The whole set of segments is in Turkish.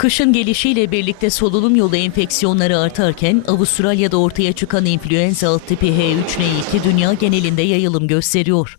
Kışın gelişiyle birlikte solunum yolu enfeksiyonları artarken Avustralya'da ortaya çıkan influenza alt tipi H3N2 dünya genelinde yayılım gösteriyor.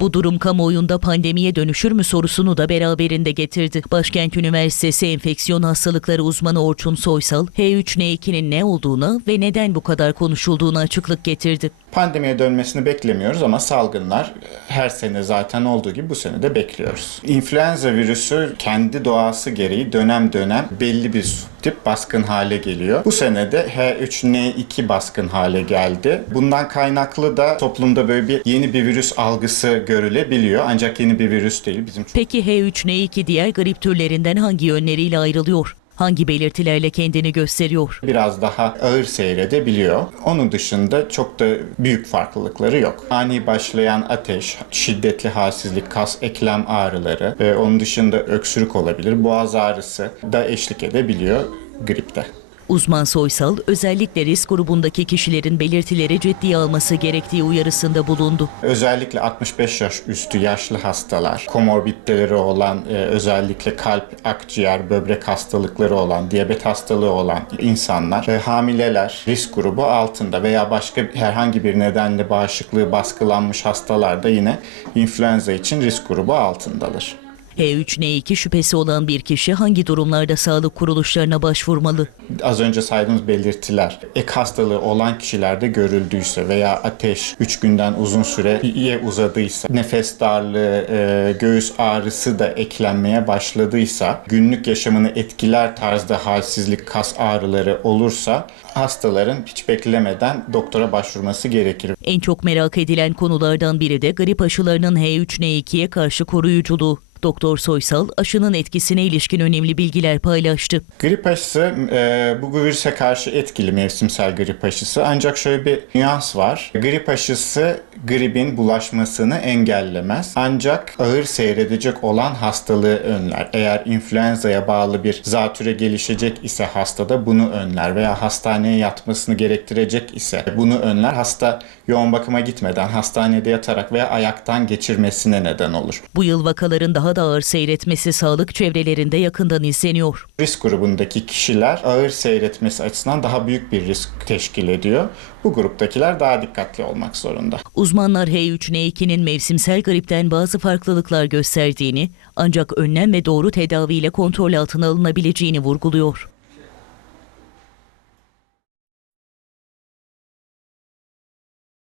Bu durum kamuoyunda pandemiye dönüşür mü sorusunu da beraberinde getirdi. Başkent Üniversitesi Enfeksiyon Hastalıkları uzmanı Orçun Soysal, H3N2'nin ne olduğuna ve neden bu kadar konuşulduğuna açıklık getirdi. Pandemiye dönmesini beklemiyoruz ama salgınlar her sene zaten olduğu gibi bu sene de bekliyoruz. İnfluenza virüsü kendi doğası gereği dönem dönem belli bir tip baskın hale geliyor. Bu sene de H3N2 baskın hale geldi. Bundan kaynaklı da toplumda böyle bir yeni bir virüs algısı görülebiliyor. Ancak yeni bir virüs değil. Bizim Peki H3N2 diğer grip türlerinden hangi yönleriyle ayrılıyor? Hangi belirtilerle kendini gösteriyor? biraz daha ağır seyredebiliyor. Onun dışında çok da büyük farklılıkları yok. Ani başlayan ateş, şiddetli halsizlik, kas, eklem ağrıları, onun dışında öksürük olabilir, boğaz ağrısı da eşlik edebiliyor gripte. Uzman Soysal özellikle risk grubundaki kişilerin belirtileri ciddiye alması gerektiği uyarısında bulundu. Özellikle 65 yaş üstü yaşlı hastalar, komorbiditeleri olan, e, özellikle kalp, akciğer, böbrek hastalıkları olan, diyabet hastalığı olan insanlar ve hamileler risk grubu altında veya başka herhangi bir nedenle bağışıklığı baskılanmış hastalar da yine influenza için risk grubu altındadır. H3N2 şüphesi olan bir kişi hangi durumlarda sağlık kuruluşlarına başvurmalı? Az önce saydığımız belirtiler ek hastalığı olan kişilerde görüldüyse veya ateş 3 günden uzun süre iyiye uzadıysa, nefes darlığı, e, göğüs ağrısı da eklenmeye başladıysa, günlük yaşamını etkiler tarzda halsizlik, kas ağrıları olursa hastaların hiç beklemeden doktora başvurması gerekir. En çok merak edilen konulardan biri de grip aşılarının H3N2'ye karşı koruyuculuğu. Doktor Soysal aşının etkisine ilişkin önemli bilgiler paylaştı. Grip aşısı e, bu virüse karşı etkili mevsimsel grip aşısı. Ancak şöyle bir nüans var. Grip aşısı gripin bulaşmasını engellemez. Ancak ağır seyredecek olan hastalığı önler. Eğer influenza'ya bağlı bir zatüre gelişecek ise hastada bunu önler veya hastaneye yatmasını gerektirecek ise bunu önler. Hasta yoğun bakıma gitmeden hastanede yatarak veya ayaktan geçirmesine neden olur. Bu yıl vakaların daha da ağır seyretmesi sağlık çevrelerinde yakından izleniyor. risk grubundaki kişiler ağır seyretmesi açısından daha büyük bir risk teşkil ediyor. Bu gruptakiler daha dikkatli olmak zorunda. Uzmanlar H3N2'nin mevsimsel gripten bazı farklılıklar gösterdiğini ancak önlem ve doğru tedaviyle kontrol altına alınabileceğini vurguluyor.